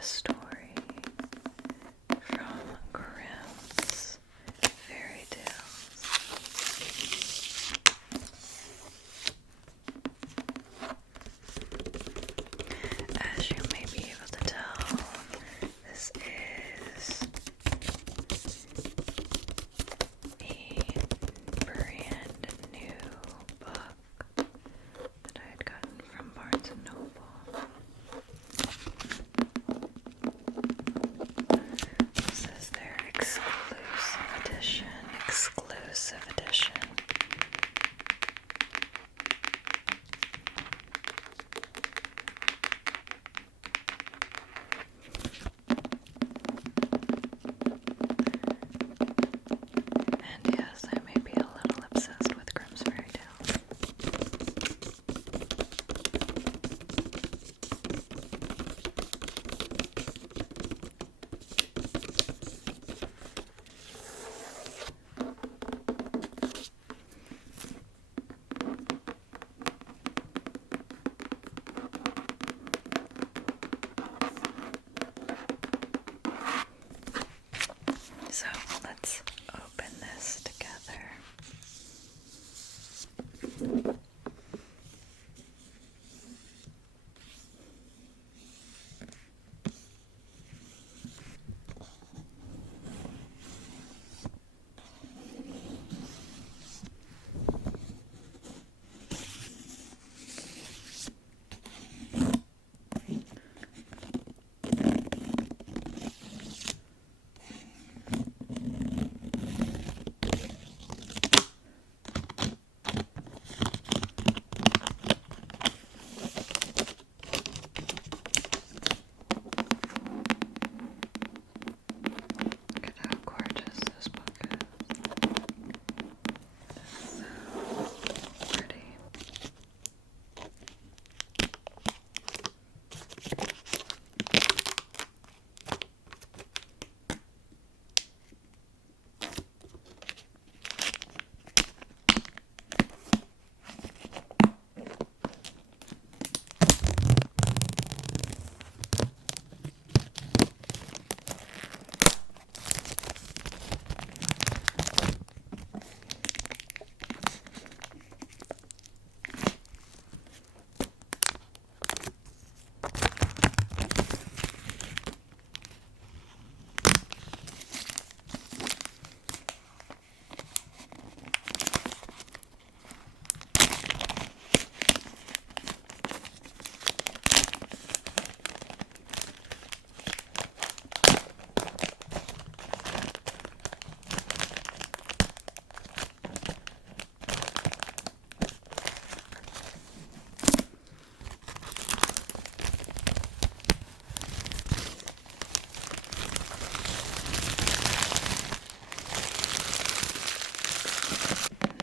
a story from Grimm's Fairy Tales. As you may be able to tell, this is a brand new book that I had gotten from Barnes & Noble. This is their exclusive edition. And yes, I may be a little obsessed with Grimm's Fairy Tales. So let's open this together. Look at how gorgeous this book is. So pretty.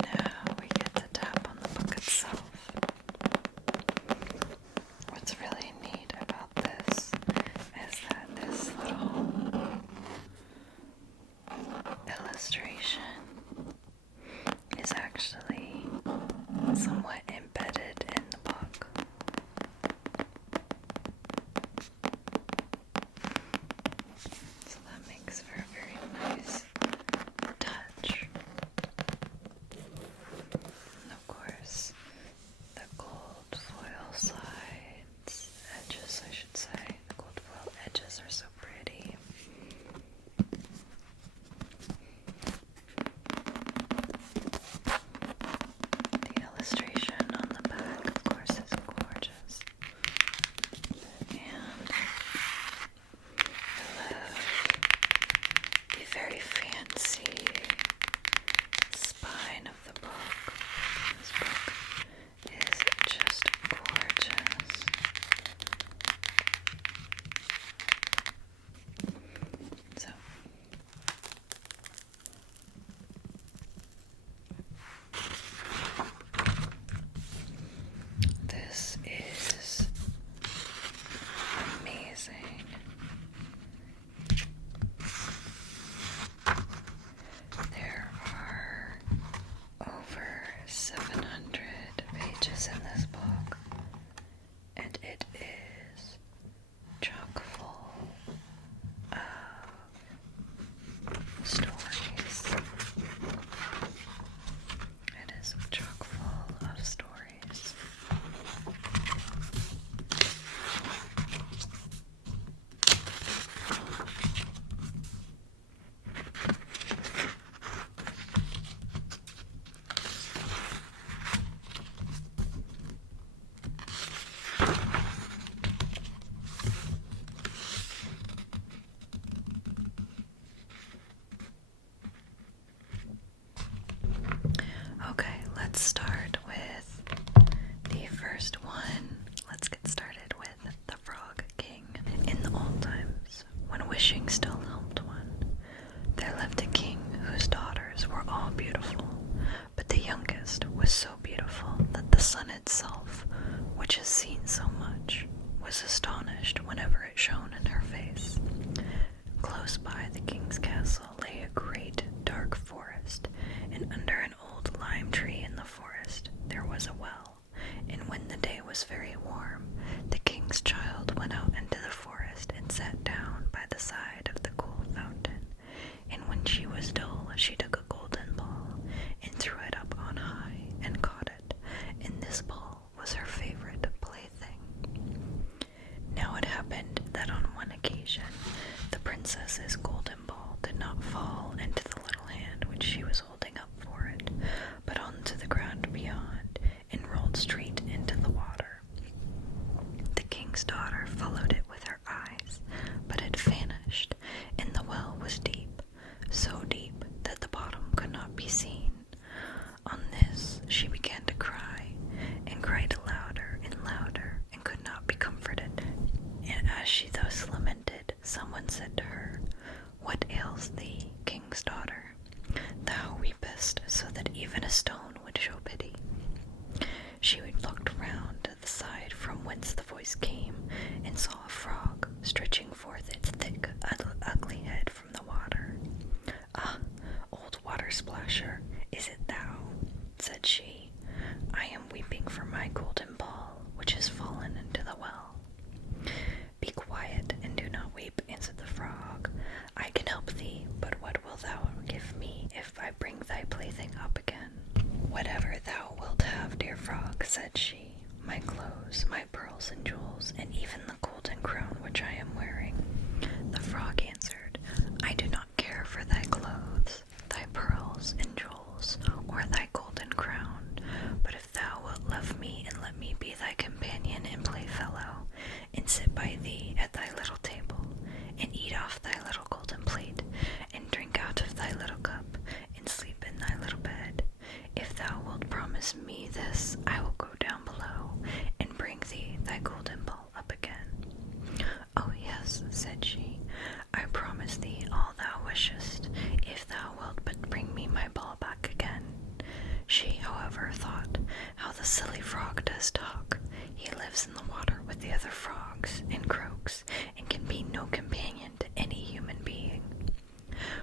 Now we get to tap on the book itself. What's really neat about this is that this little illustration is actually somewhat embedded in the book. So that makes for a very nice touch. And of course, the gold foil edges, I should say. The gold foil edges are so pretty. The illustration on the back, of course, is gorgeous. And I love the very fancy spine of the book. This book is just gorgeous. wishing still helped one. There lived a king whose daughters were all beautiful, but the youngest was so beautiful that the sun itself, which has seen so much, was astonished whenever it shone in her face. Close by the king's castle lay a great dark forest, and under an old lime tree in the forest there was a well, and when the day was very warm, the king's child went out into the forest and sat down by the side of the cool fountain, and when she was dull she took a golden ball and threw it up on high and caught it, and this ball was her favorite plaything. Now it happened that on one occasion the princess's golden ball did not fall into the little hand which she was holding up for it, but onto the ground beyond, and rolled straight into the water. The king's daughter followed it with her eyes, but it vanished, and the well was deep, so deep that the bottom could not be seen. On this she began to cry, and cried louder and louder, and could not be comforted. And as she thus lamented, someone said to her, "What ails thee, king's daughter? Thou weepest so that even a stone would show pity." She looked round to the side from whence the voice came, and saw a frog stretching forth its thick, ugly head from the water. "Ah, old water splasher, is it thou?" said she. "I am weeping for my golden ball, which has fallen into the well." "Be quiet and do not weep," answered the frog. "I can help thee, but what wilt thou give me if I bring thy plaything up again?" "Whatever thou wilt have, dear frog," said she, "my clothes, my pearls and jewels, and even the golden crown which I am wearing." The frog answered, "I do not care for thy clothes, thy pearls and jewels, or thy golden crown, but if thou wilt love me and let me be thy companion and playfellow, and sit by thee at thy little table, and eat off thy little golden plate, and drink out of thy little cup, and sleep in thy little bed, if thou wilt promise me this, I will go down below, and bring thee thy golden ball up again." "Oh yes," said she, "I promise thee all thou wishest, if thou wilt but bring me my ball back again." She, however, thought, "How the silly frog does talk. He lives in the water with the other frogs, and croaks, and can be no companion to any human being."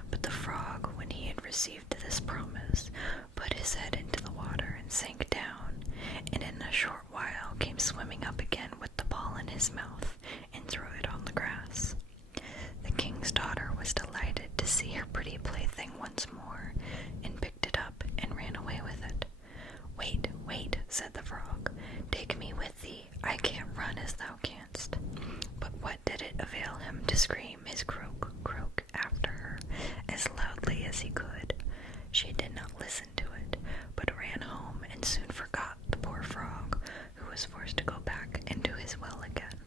But the frog, when he had received this promise, put his head into the water and sank down, and in a short while came swimming up again with the ball in his mouth, and threw it on the grass. The king's daughter was delighted to see her pretty plaything once more, and picked it up and ran away with it. "Wait, wait," said the frog, "take me with thee, I can't run as thou canst." But what did it avail him to scream his croak, croak after her as loudly as he could? She did not listen to it, but ran home and soon forgot the poor frog, who was forced to go back into his well again.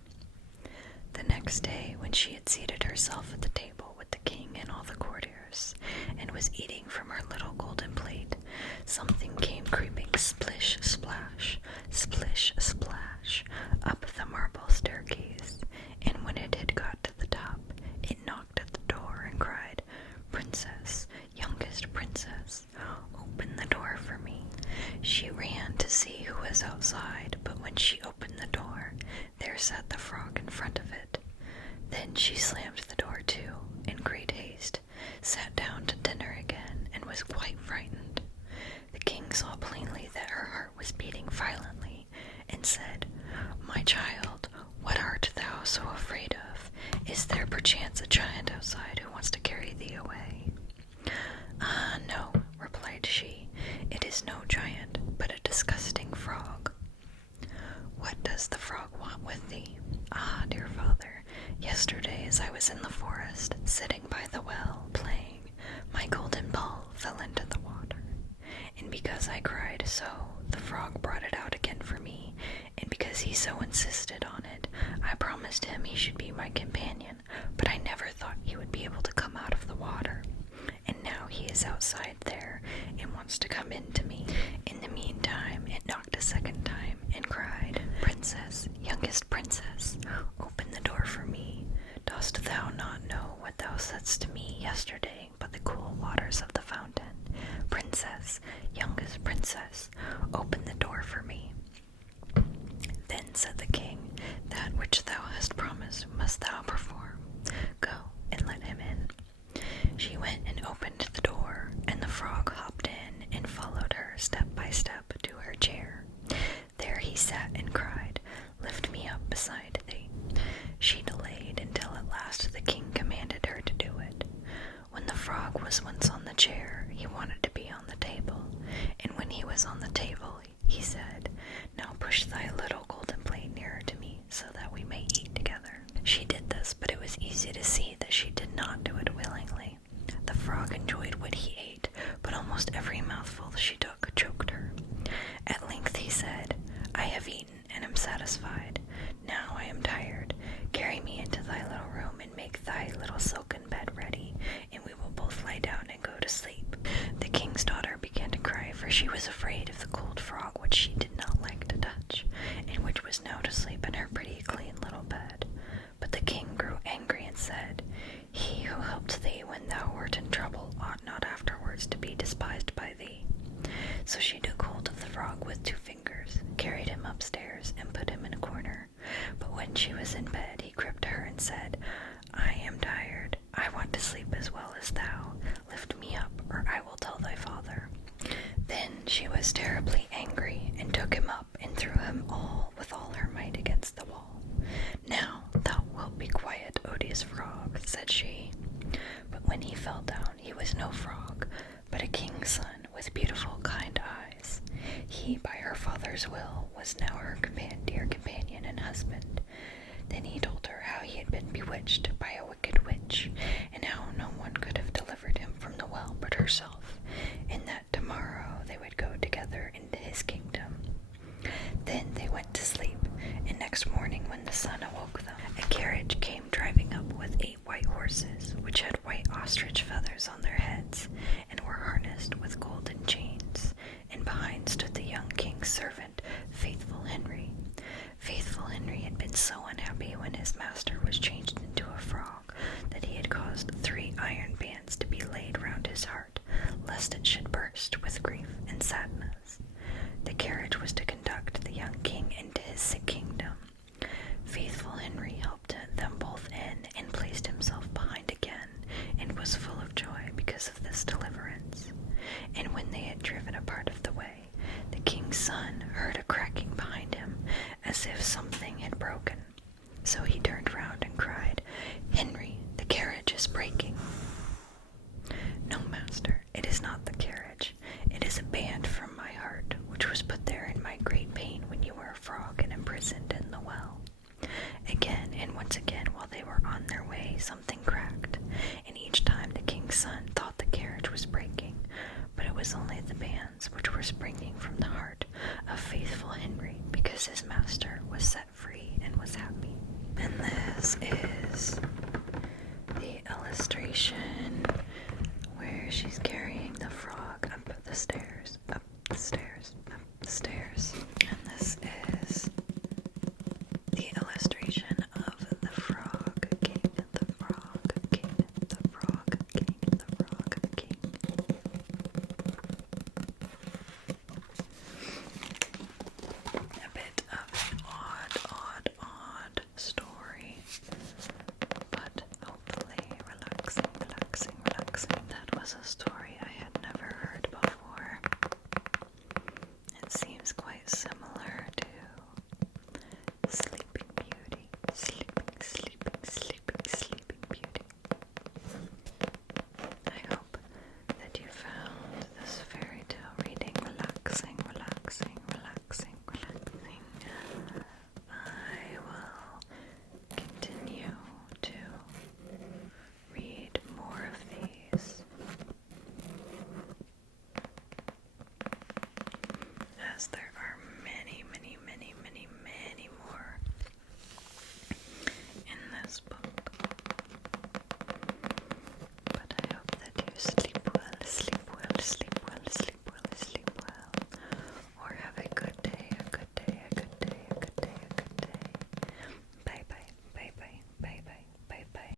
The next day, when she had seated herself at the table with the king and all the courtiers, and was eating from her little golden plate, something came creeping splish, splash, splish, splash, up the marble staircase, and when it had got to the top, it knocked at the door and cried, "Princess, youngest princess, open the door for me." She ran to see who was outside, but when she opened the door, there sat the frog in front of it. Then she slammed the door to, in great haste, sat down to dinner again, and was quite frightened. The king saw plainly that her heart was beating violently, and said, "My child, what art thou so afraid of? Is there perchance a giant outside who wants to carry thee away?" "Ah, no," replied she, "it is no giant, but a disgusting frog." "What does the frog want with thee?" "Ah, dear father, yesterday as I was in the forest, sitting by the well, playing, my golden ball fell into the water, and because I cried so, the frog brought it out again for me, and because he so insisted on it, I promised him he should be my companion, but I never thought he would be able to come out of the water, and now he is outside there, and wants to come in to me." In the meantime, it knocked a second time, and cried, "Princess, youngest princess, open the door for me. Dost thou not know what thou saidst to me yesterday, but the cool waters of the fountain. Princess, youngest princess, open the door for me. Then said the king, that which thou hast promised must thou perform. Go and let him in. She went and opened the door, and the frog hopped in and followed her step by step to her chair. There he sat and cried, Lift me up beside thee. She delayed until at last the king commanded her to do it. When the frog was once on the chair, he wanted to be on the table, and when he was on the table, he said, Now push thy little golden plate nearer to me, so that we may eat together. She did this, but it was easy to see that she did not do it willingly. The frog enjoyed what he ate, but almost every mouthful she took choked her. At length he said, I have eaten and am satisfied. Now I am tired. Carry me into thy little room and make thy little silken bed ready, and we will both lie down and go to sleep. The king's daughter began to cry, for she was afraid of the cold frog, which she did not like to touch, and which was now to sleep in her pretty clean little bed. But the king grew angry and said, He who helped thee when thou wert in trouble ought not afterwards to be despised by thee. So she took hold of the frog with 2 fingers, carried him upstairs, and put him in a corner. But when she was in bed, he crept to her and said, I am tired. I want to sleep as well as thou. Lift me up, or I will tell thy father. Then she was terribly angry, and took him up, and threw him with all her might against the wall. Now thou wilt be quiet, odious frog, said she. But when he fell down, he was no frog, but a king's son with beautiful, kind eyes. He, by her father's will, was now her dear companion and husband. Then he told her how he had been bewitched by a wicked witch, and how no one could have delivered him from the well but herself, and that tomorrow they would go together into his kingdom. Then they went to sleep, and next morning when the sun awoke them, a carriage came driving up with 8 white horses, which had white ostrich feathers on their heads, and were harnessed with golden chains, and behind stood the young king's servant, Faithful Henry. Faithful Henry had been so unhappy when his master was changed into a frog that he had caused 3 iron bands to be laid round his heart, lest it should burst with grief and sadness. The carriage was to conduct the young king into his kingdom. Faithful Henry helped them both in, and placed himself behind again, and was full of joy because of this deliverance. And when they had driven a part of the way, the king's son heard a cracking behind him, as if something had broken. So he turned round and cried, Henry, the carriage is breaking. No, master, it is not the carriage. It is a band from my heart, which was put there in my great pain when you were a frog and imprisoned in the well. Again and once again, while they were on their way, something cracked, and each time the king's son thought the carriage was breaking, but it was only the bands which were springing from the heart of Faithful Henry, because his master was set free and was happy. And this